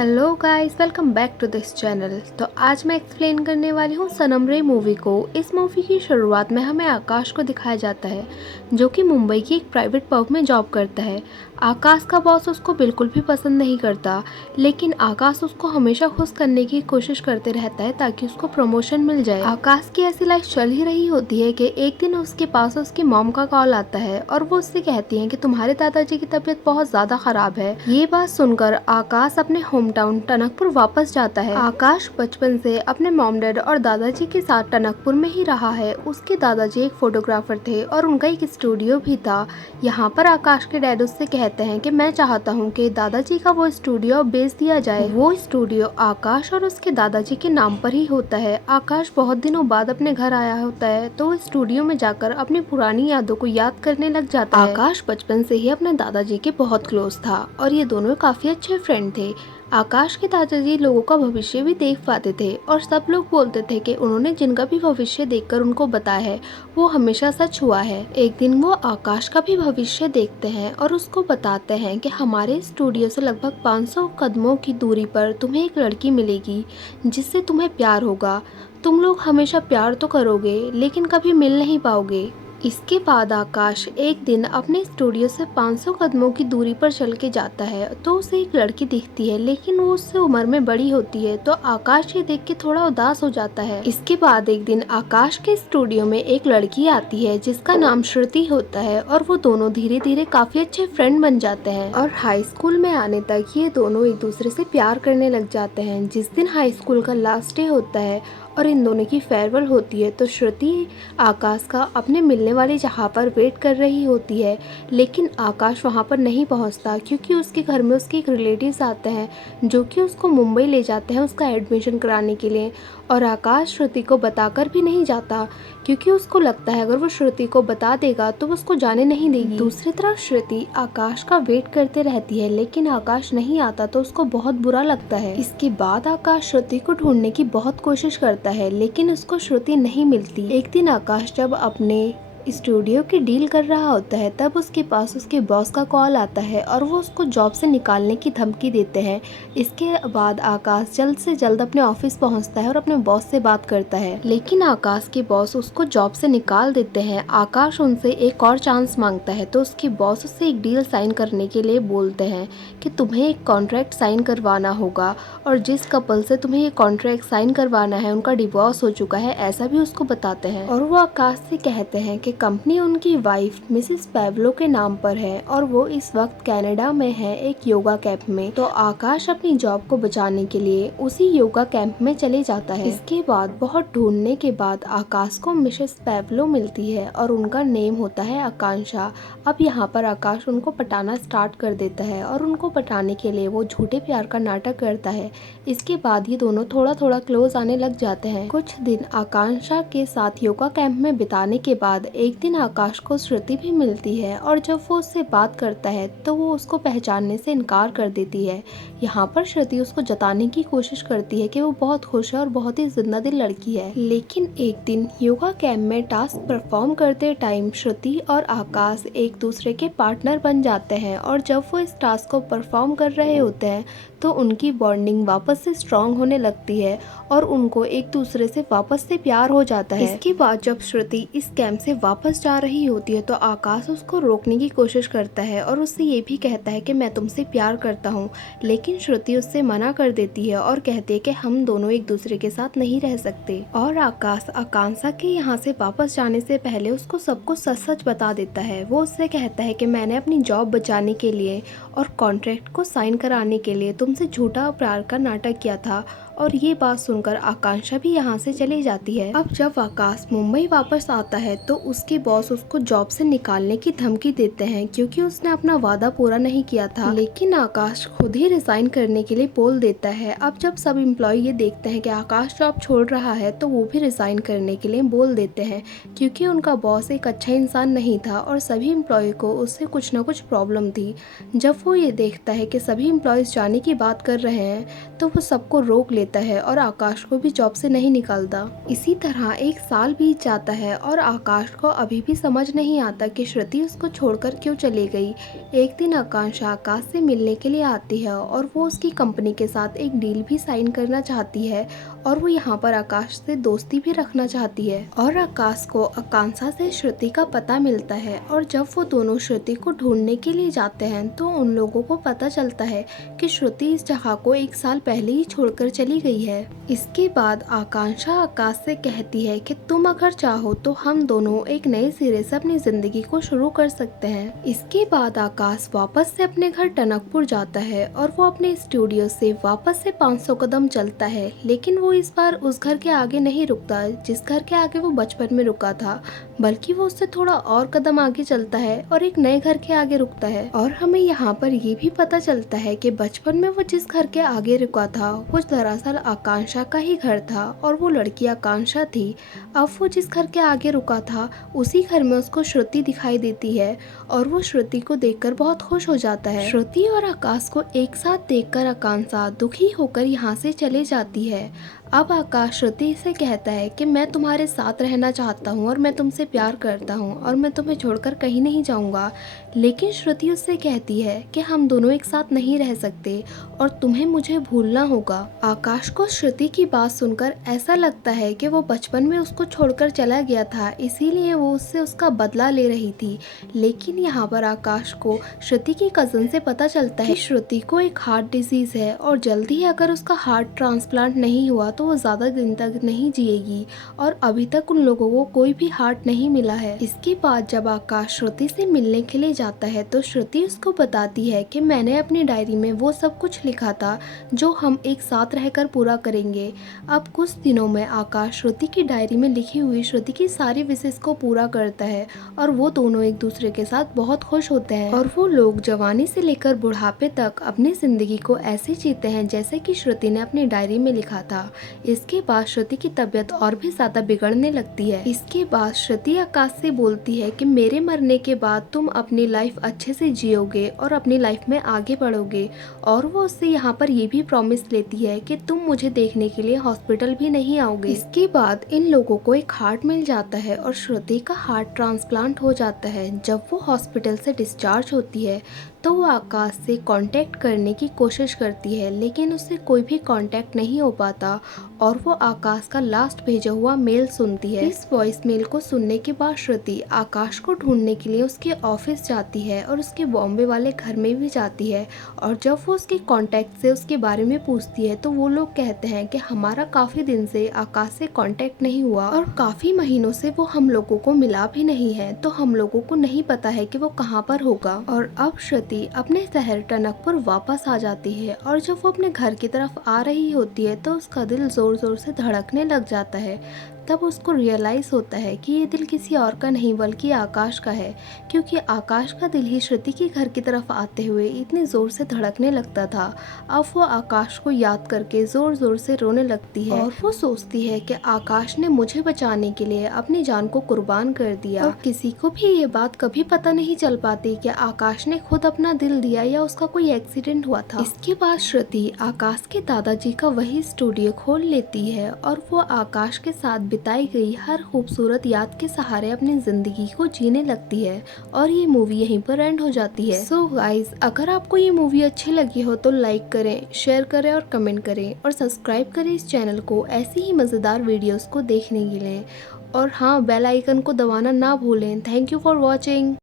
Hello guys, welcome back to this channel. तो आज मैं एक्सप्लेन करने वाली हूँ सनम रे मूवी को। इस मूवी की शुरुआत में हमें आकाश को दिखाया जाता है जो कि मुंबई की एक प्राइवेट पब में जॉब करता है। आकाश का बॉस उसको बिल्कुल भी पसंद नहीं करता, लेकिन आकाश उसको हमेशा खुश करने की कोशिश करते रहता है ताकि उसको प्रमोशन मिल जाए। आकाश की ऐसी लाइफ चल ही रही होती है कि एक दिन उसके पास उसकी मॉम का कॉल आता है और वो उससे कहती हैं कि तुम्हारे दादाजी की तबीयत बहुत ज्यादा खराब है। ये बात सुनकर आकाश अपने होम टाउन टनकपुर वापस जाता है। आकाश बचपन से अपने मॉम डैड और दादाजी के साथ टनकपुर में ही रहा है। उसके दादाजी एक फोटोग्राफर थे और उनका एक स्टूडियो भी था। यहाँ पर आकाश के डैड उससे कहते हैं कि मैं चाहता हूँ कि दादाजी का वो स्टूडियो बेच दिया जाए। वो स्टूडियो आकाश और उसके दादाजी के नाम पर ही होता है। आकाश बहुत दिनों बाद अपने घर आया होता है तो वो स्टूडियो में जाकर अपनी पुरानी यादों को याद करने लग जाता है। आकाश बचपन से ही अपने दादाजी के बहुत क्लोज था और ये दोनों काफी अच्छे फ्रेंड थे। आकाश के दादाजी लोगों का भविष्य भी देख पाते थे और सब लोग बोलते थे कि उन्होंने जिनका भी भविष्य देखकर उनको बताया है वो हमेशा सच हुआ है। एक दिन वो आकाश का भी भविष्य देखते हैं और उसको बताते हैं कि हमारे स्टूडियो से लगभग 500 कदमों की दूरी पर तुम्हें एक लड़की मिलेगी जिससे तुम्हें प्यार होगा। तुम लोग हमेशा प्यार तो करोगे लेकिन कभी मिल नहीं पाओगे। इसके बाद आकाश एक दिन अपने स्टूडियो से 500 कदमों की दूरी पर चल के जाता है तो उसे एक लड़की दिखती है, लेकिन वो उससे उम्र में बड़ी होती है तो आकाश ये देख के थोड़ा उदास हो जाता है। इसके बाद एक दिन आकाश के स्टूडियो में एक लड़की आती है जिसका नाम श्रुति होता है और वो दोनों धीरे धीरे काफी अच्छे फ्रेंड बन जाते हैं और हाई स्कूल में आने तक ये दोनों एक दूसरे से प्यार करने लग जाते हैं। जिस दिन हाई स्कूल का लास्ट डे होता है और इन दोनों की फेयरवेल होती है तो श्रुति आकाश का अपने मिलने वाली जगह पर वेट कर रही होती है, लेकिन आकाश वहां पर नहीं पहुंचता क्योंकि उसके घर में उसके एक रिलेटिव्स आते हैं जो कि उसको मुंबई ले जाते हैं उसका एडमिशन कराने के लिए। और आकाश श्रुति को बताकर भी नहीं जाता क्योंकि उसको लगता है अगर वो श्रुति को बता देगा तो वो उसको जाने नहीं देगी। दूसरी तरफ श्रुति आकाश का वेट करते रहती है लेकिन आकाश नहीं आता तो उसको बहुत बुरा लगता है। इसके बाद आकाश श्रुति को ढूंढने की बहुत कोशिश करता है लेकिन उसको श्रुति नहीं मिलती। एक दिन आकाश जब अपने स्टूडियो की डील कर रहा होता है तब उसके पास उसके बॉस का कॉल आता है और वो उसको जॉब से निकालने की धमकी देते हैं। इसके बाद आकाश जल्द से जल्द अपने ऑफिस पहुंचता है और अपने बॉस से बात करता है, लेकिन आकाश के बॉस उसको जॉब से निकाल देते हैं। आकाश उनसे एक और चांस मांगता है तो उसके बॉस उससे एक डील साइन करने के लिए बोलते हैं कि तुम्हें एक कॉन्ट्रैक्ट साइन करवाना होगा और जिस कपल से तुम्हें ये कॉन्ट्रैक्ट साइन करवाना है उनका डिवोर्स हो चुका है, ऐसा भी उसको बताते हैं। और वो आकाश से कहते हैं कि कंपनी उनकी वाइफ मिसेस पैवलो के नाम पर है और वो इस वक्त कनाडा में है एक योगा कैंप में। तो आकाश अपनी जॉब को बचाने के लिए उसी योगा कैंप में चले जाता है। इसके बाद बहुत ढूंढने के बाद आकाश को मिसेस पैवलो मिलती है और उनका नेम होता है आकांक्षा। अब यहाँ पर आकाश उनको पटाना स्टार्ट कर देता है और उनको पटाने के लिए वो झूठे प्यार का नाटक करता है। इसके बाद ये दोनों थोड़ा थोड़ा क्लोज आने लग जाते हैं। कुछ दिन आकांक्षा के साथ योगा कैंप में बिताने के बाद एक दिन आकाश को श्रुति भी मिलती है और जब वो उससे बात करता है तो वो उसको पहचानने से इनकार कर देती है। यहाँ पर श्रुति उसको जताने की कोशिश करती है कि वो बहुत खुश है और बहुत ही जिंदा दिल लड़की है। लेकिन एक दिन योगा कैंप में टास्क परफॉर्म करते टाइम श्रुति और आकाश एक दूसरे के पार्टनर बन जाते हैं और जब वो इस टास्क को परफॉर्म कर रहे होते हैं तो उनकी बॉन्डिंग वापस से स्ट्रांग होने लगती है और उनको एक दूसरे से वापस से प्यार हो जाता है। इसके बाद जब श्रुति इस कैंप से वापस जा रही होती है तो आकाश उसको रोकने की कोशिश करता है और उससे ये भी कहता है कि मैं तुमसे प्यार करता हूँ, लेकिन श्रुति उससे मना कर देती है और कहती है कि हम दोनों एक दूसरे के साथ नहीं रह सकते। और आकाश आकांक्षा के यहाँ से वापस जाने से पहले उसको सब कुछ सच सच बता देता है। वो उससे कहता है कि मैंने अपनी जॉब बचाने के लिए और कॉन्ट्रैक्ट को साइन कराने के लिए तुमसे झूठा प्यार का नाटक किया था। और ये बात सुनकर आकांक्षा भी यहाँ से चली जाती है। अब जब आकाश मुंबई वापस आता है तो उसके बॉस उसको जॉब से निकालने की धमकी देते हैं क्योंकि उसने अपना वादा पूरा नहीं किया था, लेकिन आकाश खुद ही रिजाइन करने के लिए बोल देता है। अब जब सब एम्प्लॉय ये देखते हैं कि आकाश जॉब छोड़ रहा है तो वो भी रिजाइन करने के लिए बोल देते हैं क्योंकि उनका बॉस एक अच्छा इंसान नहीं था और सभी एम्प्लॉय को उससे कुछ ना कुछ प्रॉब्लम थी। जब वो ये देखता है कि सभी एम्प्लॉयज जाने की बात कर रहे हैं तो वो सबको रोक लेता देता है और आकाश को भी जॉब से नहीं निकालता। इसी तरह एक साल बीत जाता है और आकाश को अभी भी समझ नहीं आता कि श्रुति उसको छोड़कर क्यों चली गई। एक दिन आकांक्षा आकाश से मिलने के लिए आती है और वो उसकी कंपनी के साथ एक डील भी साइन करना चाहती है और वो यहाँ पर आकाश से दोस्ती भी रखना चाहती है। और आकाश को आकांक्षा से श्रुति का पता मिलता है और जब वो दोनों श्रुति को ढूंढने के लिए जाते हैं तो उन लोगों को पता चलता है कि श्रुति इस जगह को एक साल पहले ही छोड़कर चली गई है। इसके बाद आकांक्षा आकाश से कहती है कि तुम अगर चाहो तो हम दोनों एक नए सिरे से अपनी जिंदगी को शुरू कर सकते हैं। इसके बाद आकाश वापस से अपने घर टनकपुर जाता है और वो अपने स्टूडियो से वापस से 500 कदम चलता है, लेकिन वो इस बार उस घर के आगे नहीं रुकता जिस घर के आगे वो बचपन में रुका था, बल्कि वो उससे थोड़ा और कदम आगे चलता है और एक नए घर के आगे रुकता है। और हमें यहाँ पर ये भी पता चलता है कि बचपन में वो जिस घर के आगे रुका था वो दरअसल आकांक्षा का ही घर था और वो लड़की आकांक्षा थी। अब वो जिस घर के आगे रुका था उसी घर में उसको श्रुति दिखाई देती है और वो श्रुति को देखकर बहुत खुश हो जाता है। श्रुति और आकाश को एक साथ देखकर आकांक्षा दुखी होकर यहाँ से चले जाती है। अब आकाश श्रुति से कहता है कि मैं तुम्हारे साथ रहना चाहता हूँ और मैं तुमसे प्यार करता हूँ और मैं तुम्हें छोड़कर कहीं नहीं जाऊँगा, लेकिन श्रुति उससे कहती है कि हम दोनों एक साथ नहीं रह सकते और तुम्हें मुझे भूलना होगा। आकाश को श्रुति की बात सुनकर ऐसा लगता है कि वो बचपन में उसको छोड़कर चला गया था, इसीलिए वो उससे उसका बदला ले रही थी। लेकिन यहाँ पर आकाश को श्रुति की कज़न से पता चलता है कि श्रुति को एक हार्ट डिजीज़ है और जल्दी ही अगर उसका हार्ट ट्रांसप्लांट नहीं हुआ तो वो ज़्यादा दिन तक नहीं जिएगी और अभी तक उन लोगों को कोई भी हार्ट नहीं मिला है। इसके बाद जब आकाश श्रुति से मिलने के लिए जाता है तो श्रुति उसको बताती है कि मैंने अपनी डायरी में वो सब कुछ लिखा था जो हम एक साथ रहकर पूरा करेंगे। अब कुछ दिनों में आकाश श्रुति की डायरी में लिखी हुई श्रुति की सारी विशेष को पूरा करता है और वो दोनों एक दूसरे के साथ बहुत खुश होते हैं और वो लोग जवानी से लेकर बुढ़ापे तक अपनी जिंदगी को ऐसे जीते हैं जैसे कि श्रुति ने अपनी डायरी में लिखा था। इसके बाद श्रुति की तबीयत और भी ज्यादा बिगड़ने लगती है। इसके बाद श्रुति आकाश से बोलती है कि मेरे मरने के बाद तुम अपनी लाइफ अच्छे से जियोगे और अपनी लाइफ में आगे बढ़ोगे और वो उससे यहाँ पर ये भी प्रॉमिस लेती है कि तुम मुझे देखने के लिए हॉस्पिटल भी नहीं आओगे। इसके बाद इन लोगों को एक हार्ट मिल जाता है और श्रुति का हार्ट ट्रांसप्लांट हो जाता है। जब वो हॉस्पिटल से डिस्चार्ज होती है तो वो आकाश से कांटेक्ट करने की कोशिश करती है, लेकिन उससे कोई भी कांटेक्ट नहीं हो पाता और वो आकाश का लास्ट भेजा हुआ मेल सुनती है। इस वॉइस मेल को सुनने के बाद श्रुति आकाश को ढूंढने के लिए उसके ऑफिस जाती है और उसके बॉम्बे वाले घर में भी जाती है और जब वो उसके कांटेक्ट से उसके बारे में पूछती है तो वो लोग कहते हैं कि हमारा काफ़ी दिन से आकाश से कांटेक्ट नहीं हुआ और काफ़ी महीनों से वो हम लोगों को मिला भी नहीं है, तो हम लोगों को नहीं पता है कि वो कहाँ पर होगा। और अब अपने शहर टनकपुर वापस आ जाती है और जब वो अपने घर की तरफ आ रही होती है तो उसका दिल जोर जोर से धड़कने लग जाता है। तब उसको रियलाइज़ होता है कि ये दिल किसी और का नहीं बल्कि आकाश का है, क्योंकि आकाश का दिल ही श्रुति के घर की तरफ आते हुए इतनी ज़ोर से धड़कने लगता था। अब वो आकाश को याद करके ज़ोर ज़ोर से रोने लगती है और वो सोचती है कि आकाश ने मुझे बचाने के लिए अपनी जान को कुर्बान कर दिया और किसी को भी ये बात कभी पता नहीं चल पाती कि आकाश ने खुद अपना दिल दिया या उसका कोई एक्सीडेंट हुआ था। इसके बाद श्रुति आकाश के दादाजी का वही स्टूडियो खोल लेती है और वो आकाश के साथ बिताई गई हर खूबसूरत याद के सहारे अपनी जिंदगी को जीने लगती है और ये मूवी यहीं पर एंड हो जाती है। सो गाइज, अगर आपको ये मूवी अच्छी लगी हो तो लाइक करें, शेयर करें और कमेंट करें और सब्सक्राइब करें इस चैनल को ऐसी ही मज़ेदार वीडियोस को देखने के लिए। और हाँ, बेल आइकन को दबाना ना भूलें। Thank you for watching.